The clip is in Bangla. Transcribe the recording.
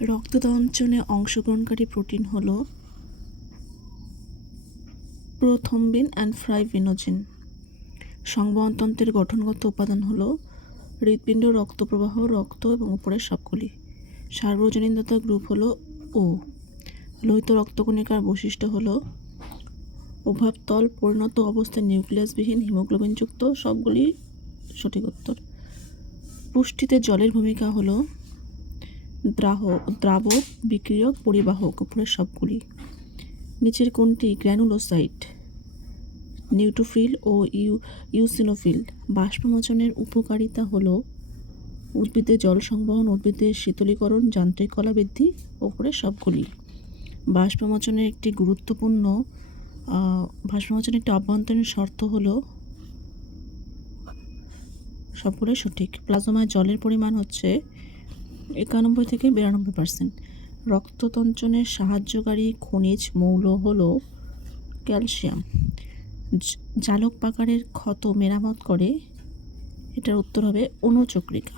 রক্ততঞ্চনে অংশগ্রহণকারী প্রোটিন হল প্রোথ্রম্বিন অ্যান্ড ফাইব্রিনোজেন। সংবহনতন্ত্রের গঠনগত উপাদান হল হৃৎপিণ্ড, রক্ত প্রবাহ, রক্ত এবং উপরের সবগুলি। সার্বজনীনতা গ্রুপ হল ও। লোহিত রক্তকণিকার বৈশিষ্ট্য হল প্রভাবতল, পরিণত অবস্থায় নিউক্লিয়াসবিহীন, হিমোগ্লোবিনযুক্ত। সবগুলি সঠিক উত্তর। পুষ্টিতে জলের ভূমিকা হল দ্রাবক, বিক্রিয়ক, পরিবাহক। উপরের সবগুলি। নিচের কোনটি গ্র্যানুলোসাইট, নিউট্রোফিল ও ইউসিনোফিল? বাষ্পমোচনের উপকারিতা হল উদ্ভিদের জল সংবহন, উদ্ভিদের শীতলীকরণ, যান্ত্রিক কলা বৃদ্ধি। উপরের সবগুলি। বাষ্পমোচনের একটি অভ্যন্তরীণ শর্ত হল সবগুলোই সঠিক। প্লাজমায় জলের পরিমাণ হচ্ছে 91 থেকে 92%। রক্ততঞ্চনের সাহায্যকারী খনিজ মৌল হল ক্যালসিয়াম। জালক পাকারের ক্ষত মেরামত করে, এটার উত্তর হবে অণুচক্রিকা।